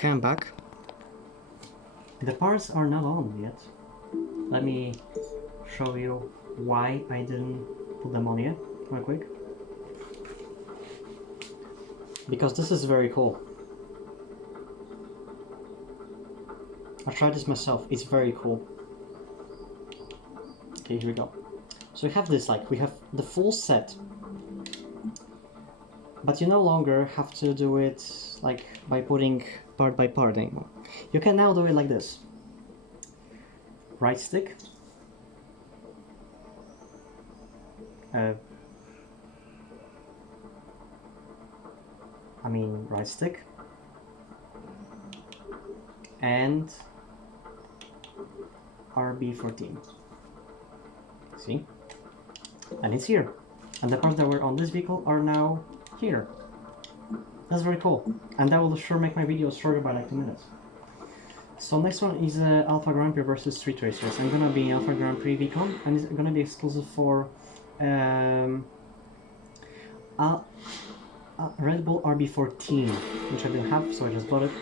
Okay, I'm back. The parts are not on yet. Let me show you why I didn't put them on yet, real quick. Because this is very cool. I tried this myself, it's very cool. Okay, here we go. So we have this, we have the full set. But you no longer have to do it by putting part by part anymore. You can now do it like this. Right stick. Right stick. And RB14. See? And it's here. And the parts that were on this vehicle are now here. That's very cool. And that will sure make my videos shorter by 2 minutes. So next one is Alpha Grand Prix versus Street Racers. I'm gonna be Alpha Grand Prix VCon, and it's gonna be exclusive for Red Bull RB14, which I didn't have, so I just bought it.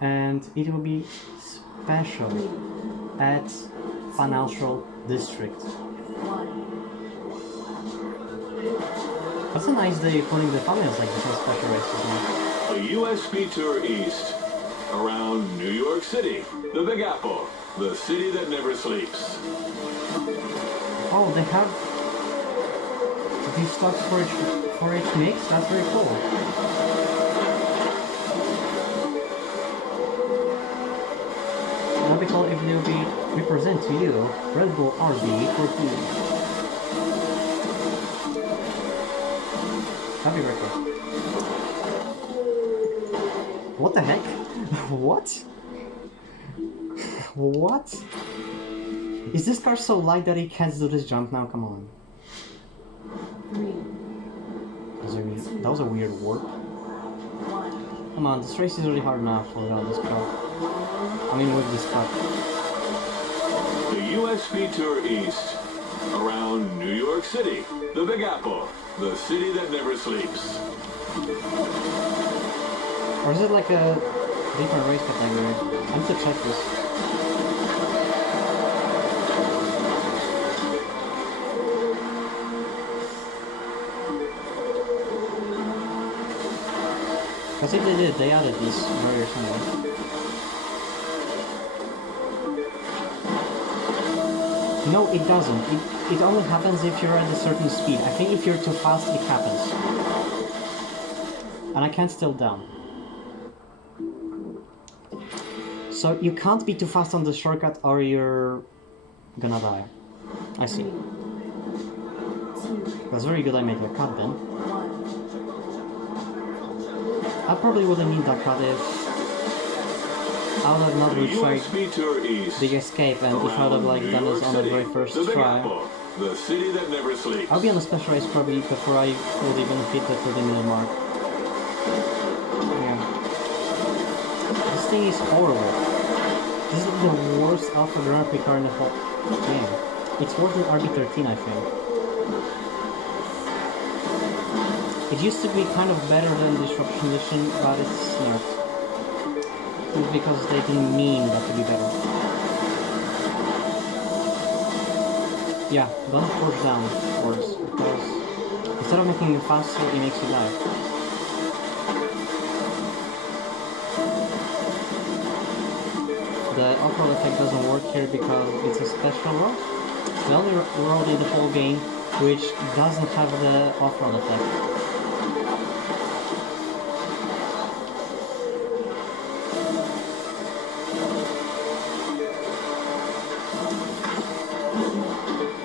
And it will be special at Financial District. That's a nice day putting the funnels like this on special races now. The USB Tour East, around New York City, the Big Apple, the city that never sleeps. Oh, they have these stocks for each mix? That's very cool. That'd be cool if they'll be represent to you Red Bull RB14. That'd be very cool. What the heck? What? What? Is this car so light that it can't do this jump now? Come on. That was a weird warp. Come on, this race is really hard enough without this car. With this car. The USB Tour East, around New York City, the Big Apple, the city that never sleeps. Or is it like a different race category? I need to check this. Because if they did, they added these barriers somewhere. No, it doesn't. It only happens if you're at a certain speed. I think if you're too fast, it happens. And I can't still down. So you can't be too fast on the shortcut or you're gonna die. I see. That's very good I made a cut then. I probably wouldn't need that cut if I would have not retried the escape, and if I would have done this on the very first try. The city that never sleeps. I'll be on a special race probably before I would even hit the 30-minute mark. Yeah. This thing is horrible. This is the worst Alpha Grand Prix car in the whole game. It's worse than RB13, I think. It used to be kind of better than Disruption Edition, but it's not. It's because they didn't mean that to be better. Yeah, don't push downwards, because instead of making you faster, it makes you die. The off-road effect doesn't work here because it's a special road. It's the only road in the whole game which doesn't have the off-road effect.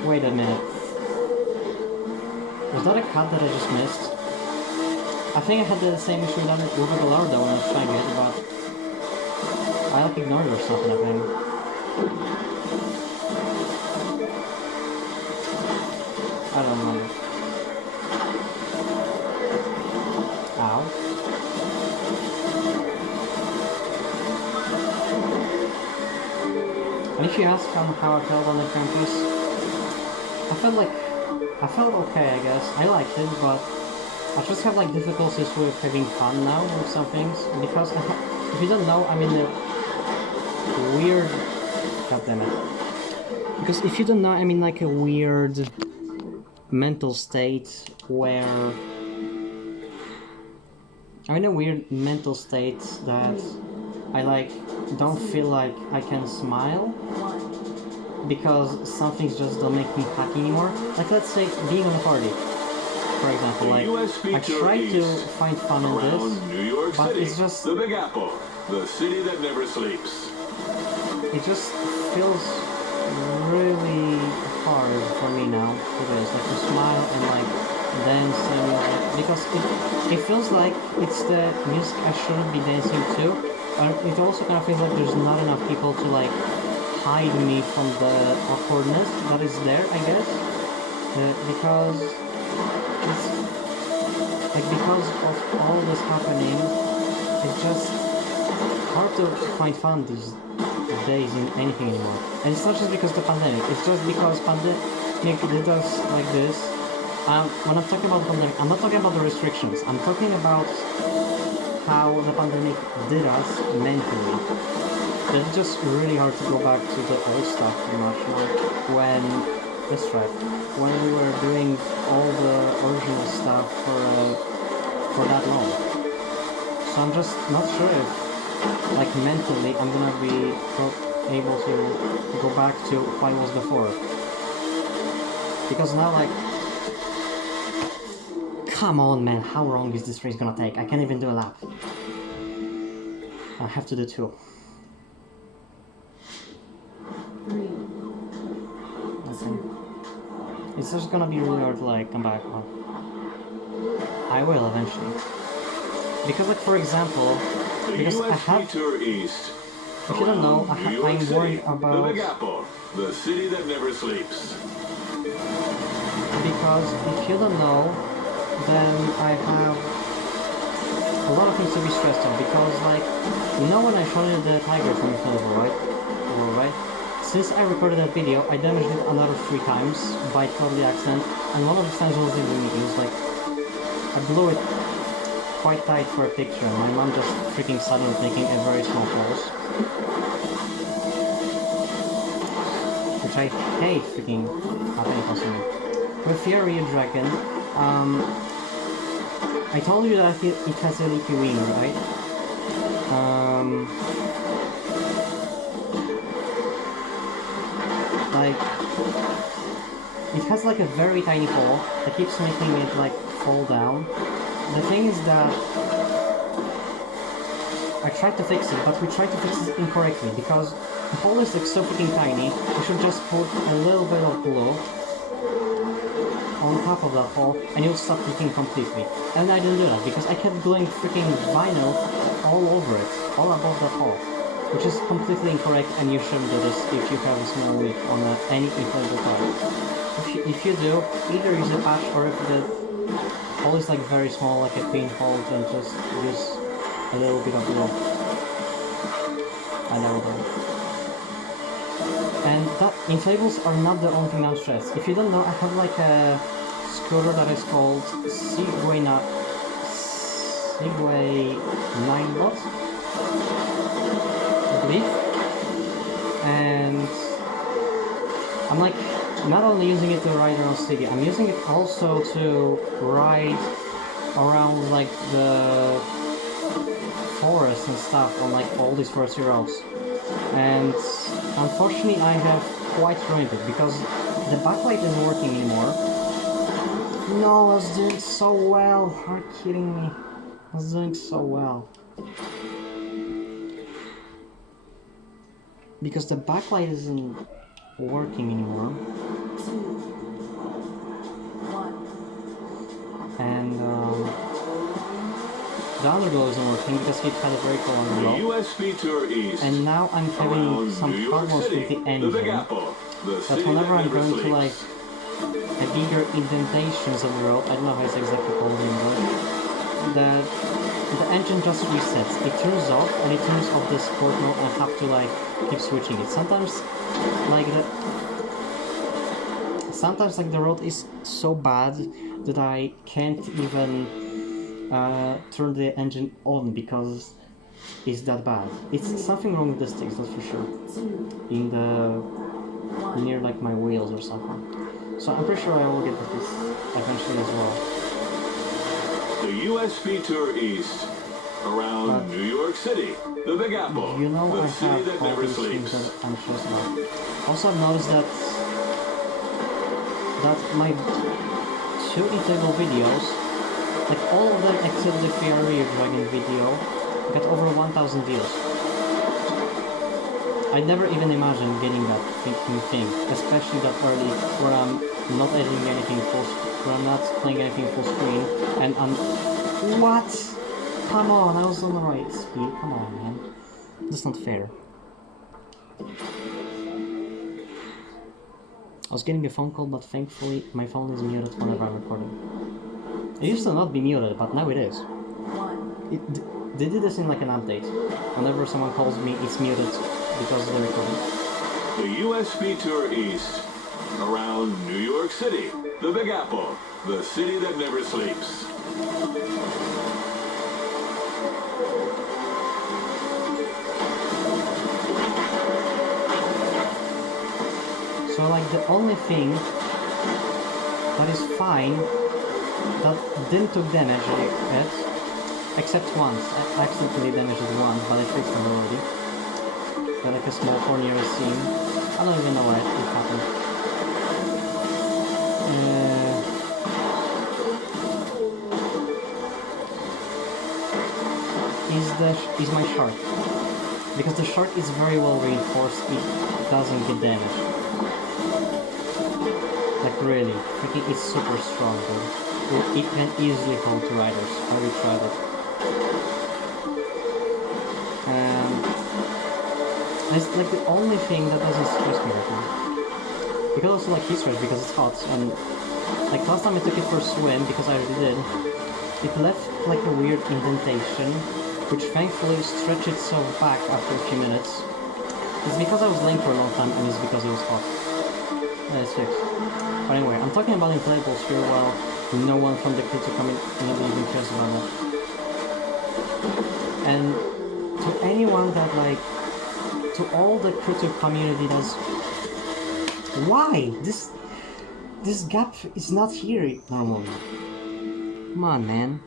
Wait a minute. Was that a cut that I just missed? I think I had the same issue with Gallardo when I was trying to hit, but I ignored it or something, I think. I don't remember. Ow. And if you ask how I felt on the campus, I felt okay, I guess. I liked it, but I just have difficulties with having fun now with some things, because If you don't know, I'm in a weird... God damn it. Because if you don't know, I'm in like a weird mental state where... I'm in a weird mental state that I like don't feel like I can smile because some things just don't make me happy anymore. Like let's say being on a party, for example, like I try to find fun in this, New York but City, it's just the Big Apple, the city that never sleeps. it just feels really hard for me now to do this, like to smile and like dance and because it feels like it's the music I shouldn't be dancing to. It also kind of feels like there's not enough people to like hide me from the awkwardness that is there, I guess, because it's like because of all this happening, it's just hard to find fun these days in anything anymore. And it's not just because of the pandemic; it's just because pandemic did us like this. When I'm talking about the pandemic, I'm not talking about the restrictions. I'm talking about how the pandemic did us mentally. It's just really hard to go back to the old stuff pretty much now. When when we were doing all the original stuff for that long. So I'm just not sure if like mentally I'm gonna be able to go back to what I was before. Because now like come on man, how long is this race gonna take? I can't even do a lap. I have to do 2. It's just gonna be really hard to like come back on. I will eventually. Because like for example, because I have... If you don't know, I'm worried about... The Big Apple, the city that never sleeps. Because if you don't know, then I have a lot of things to be stressed on. Because like, you know when I showed you the tiger from Incredible, right? Since I recorded that video, I damaged it another 3 times by totally accident, and one of the times was in the meeting. It was like, I blew it quite tight for a picture, and my mom just freaking suddenly taking a very small pose. Which I hate freaking happening constantly. With Fury Dragon, I told you that it has a leaky wing, right? Like, it has like a very tiny hole that keeps making it like fall down. The thing is that I tried to fix it, but we tried to fix it incorrectly because the hole is like so freaking tiny. You should just put a little bit of glue on top of that hole and it will stop leaking completely. And I didn't do that because I kept gluing freaking vinyl all over it, all above that hole. Which is completely incorrect, and you shouldn't do this if you have a small leak on any inflatable car. If you do, either use a patch, or if the hole is like very small, like a pinhole, then just use a little bit of glue. And that will do. And that inflatables are not the only thing I'm stressed. If you don't know, I have like a scooter that is called Segway 9bot. And I'm like not only using it to ride around city, I'm using it also to ride around like the forest and stuff on like all these forestry roads. And unfortunately I have quite ruined it because the backlight isn't working anymore. No, I was doing so well. Are you kidding me? I was doing so well. Because the backlight isn't working anymore. 2, 1. And the underglow isn't working because it had a very cool underglow. The US Tour East. And now I'm having some problems with the engine. That whenever I'm going to like a bigger indentations of the road, I don't know how it's exactly called in English, the engine just resets. It turns off and it turns off the sport mode and I have to like keep switching it. Sometimes like the road is so bad that I can't even turn the engine on because is that bad. It's something wrong with the sticks, that's for sure. In the near like my wheels or something. So I'm pretty sure I will get this eventually as well. The USB Tour East around New York City, the Big Apple, You know, the I city have that all never these things sleeps. that I'm curious about. Also, I've noticed that my two Eternal videos, like all of them except the Fiery Dragon video, got over 1,000 views. I never even imagined getting that thing, especially that early, where I'm not editing anything where I'm not playing anything full screen, and I'm... What? Come on, I was on the right speed, come on, man. That's not fair. I was getting a phone call, but thankfully my phone is muted whenever I'm recording. It used to not be muted, but now it is. They did this in like an update. Whenever someone calls me, it's muted because they're recording. The USB Tour East around New York City, the Big Apple, the city that never sleeps. So like the only thing that is fine that didn't took damage yet, except once. I accidentally damaged it once, but I fixed it already. Got like a small horn near a seam. I don't even know why it happened. Is my shark. Because the shark is very well reinforced, it doesn't get damaged. Like really, freaking it's super strong dude. It can easily hold two riders. I will try that. It's like the only thing that doesn't stress me right now. You can also like heat stretch because it's hot, and like last time I took it for a swim, because I already did, it left like a weird indentation, which thankfully stretched itself back after a few minutes. It's because I was laying for a long time, and it's because it was hot. It's fixed. But anyway, I'm talking about inflatables here while no one from the crew community even cares about that. And to anyone that like, to all the crew community that's... Why? This gap is not here normally. Come on, man.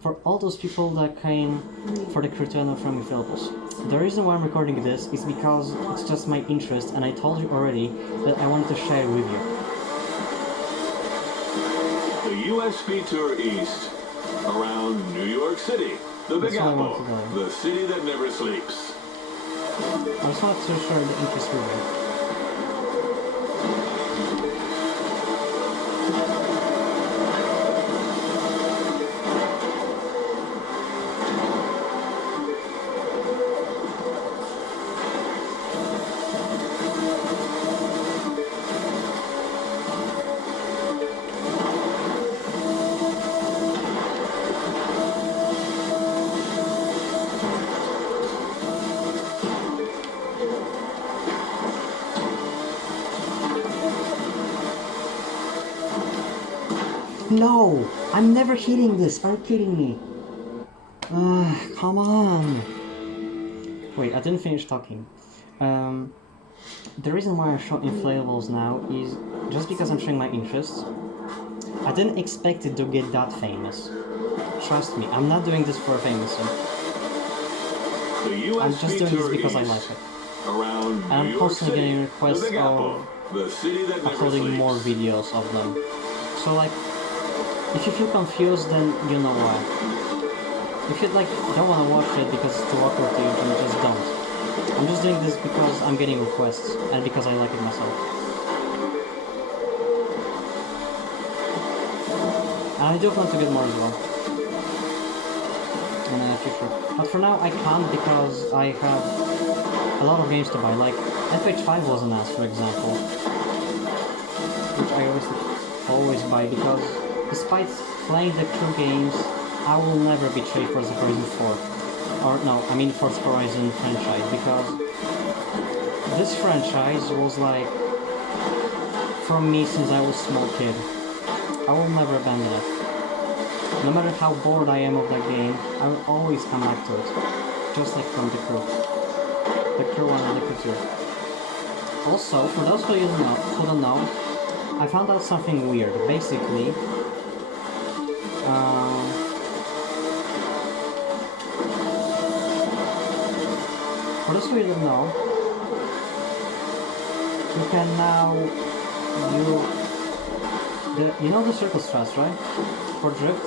For all those people that came for the crew and from inflatables. The reason why I'm recording this is because it's just my interest, and I told you already that I wanted to share it with you. The USB Tour East around New York City, the Big Apple, the city that never sleeps. I just wanted to share the interest with you. No! I'm never hitting this! Are you kidding me? Come on! Wait, I didn't finish talking. The reason why I show inflatables now is just because I'm showing my interest. I didn't expect it to get that famous. Trust me, I'm not doing this for famous. I'm just doing this because I like it. And I'm constantly getting requests of uploading more videos of them. So like, if you feel confused, then you know why. If you like don't want to watch it because it's too awkward to you, then just don't. I'm just doing this because I'm getting requests and because I like it myself. And I do plan to get more as well in the future. But for now I can't because I have a lot of games to buy. Like FH5 was an ass, for example, which I always buy because despite playing the crew games, I will never betray Forza Horizon 4. Or no, I mean Forza Horizon franchise, because this franchise was like, from me since I was a small kid. I will never abandon it. No matter how bored I am of that game, I will always come back to it. just like from the Crew. The Crew 1 and the Crew 2. Also, for those who don't know, I found out something weird. Basically, for those who don't know, you can now you know the circle strats, right? For drift.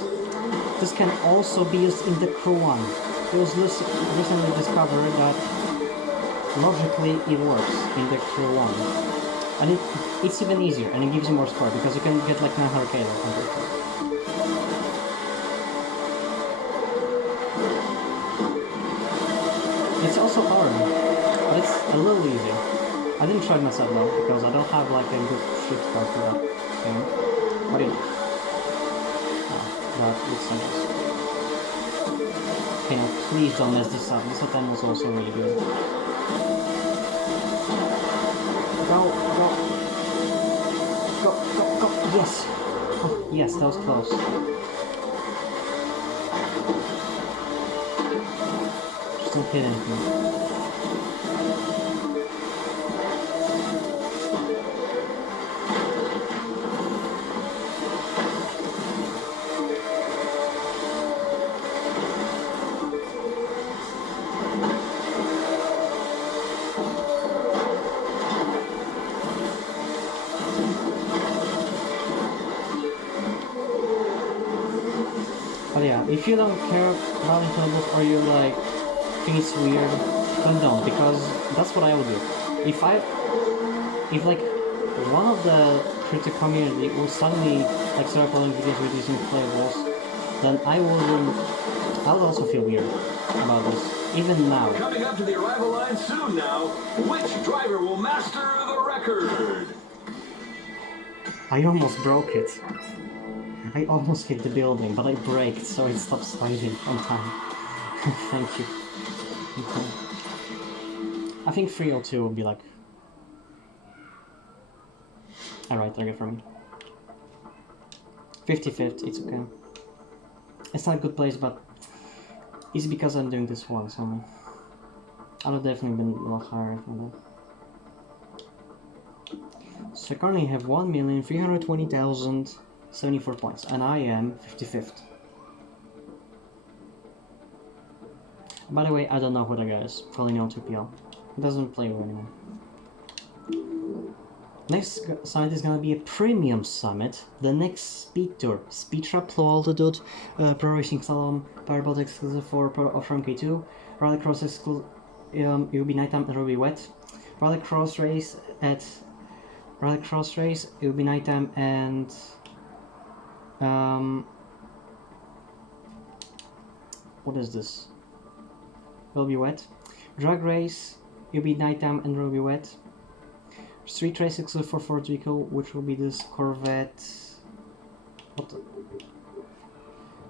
This can also be used in the Crew 1. It was recently discovered that logically it works in the Crew 1. And it's even easier, and it gives you more score, because you can get like 900k like on the Crew. It's also hard, but it's a little easier. I didn't try it myself though, because I don't have like a good shift card for that game. What do you know? That looks nice. Okay, now please don't mess this up. This attempt was also really good. Go, go. Go, go, go. Yes! Oh, yes, that was close. Just don't hit anything. But yeah, if you don't care about Inflammable or you like think it's weird, then don't, because that's what I would do. If like one of the critic community will suddenly like start uploading videos with these inflatables, then I would also feel weird about this, even now. Coming up to the arrival line soon now, which driver will master the record? I almost broke it. I almost hit the building, but I braked, so it stopped sliding on time. Thank you. Okay. I think 302 will be like a right target for me. 55th, it's okay. It's not a good place, but it's because I'm doing this one, so I would have definitely been a lot higher for that. So I currently have 1,320,074 points, and I am 55th. By the way, I don't know who the guy is, calling out 2PL. He doesn't play with anyone. Next summit is gonna be a premium summit. The next speed tour, Speedtrap, Low Altitude, Pro Racing Slalom, Powerbot exclusive for Pro Off-Road K2, Rallycross exclusive, it will be nighttime and it will be wet. Rallycross race, it will be nighttime and what is this? Will be wet. Drag race, it will be nighttime and will be wet. Street race exclusive for Ford vehicle, which will be this Corvette.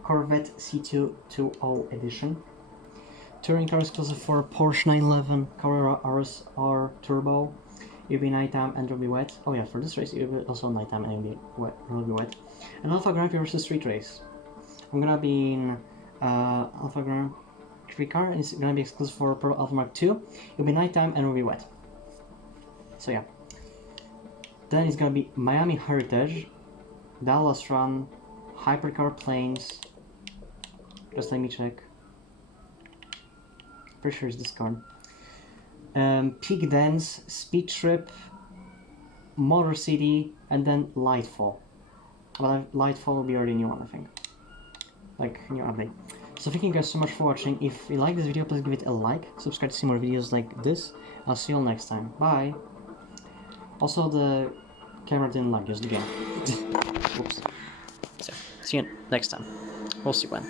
Corvette C220 edition. Touring car exclusive for Porsche 911 Carrera RSR Turbo. It will be nighttime and will be wet. Oh yeah, for this race it will be also nighttime and it will be wet. And Alpha Grand Prix versus Street race. I'm gonna be in Alpha Grand Prix car, and it's gonna be exclusive for Pro Alpha Mark II. It will be nighttime and will be wet. So yeah. Then it's gonna be Miami Heritage, Dallas Run, Hypercar Plains. Just let me check. Pretty sure it's this card. Peak Dance, Speed Trip, Motor City, and then Lightfall. Well, Lightfall will be already new one, I think. Like, new update. So thank you guys so much for watching. If you like this video, please give it a like. Subscribe to see more videos like this. I'll see you all next time. Bye! Also, the camera didn't lag just the game. Oops. So, see you next time. We'll see when.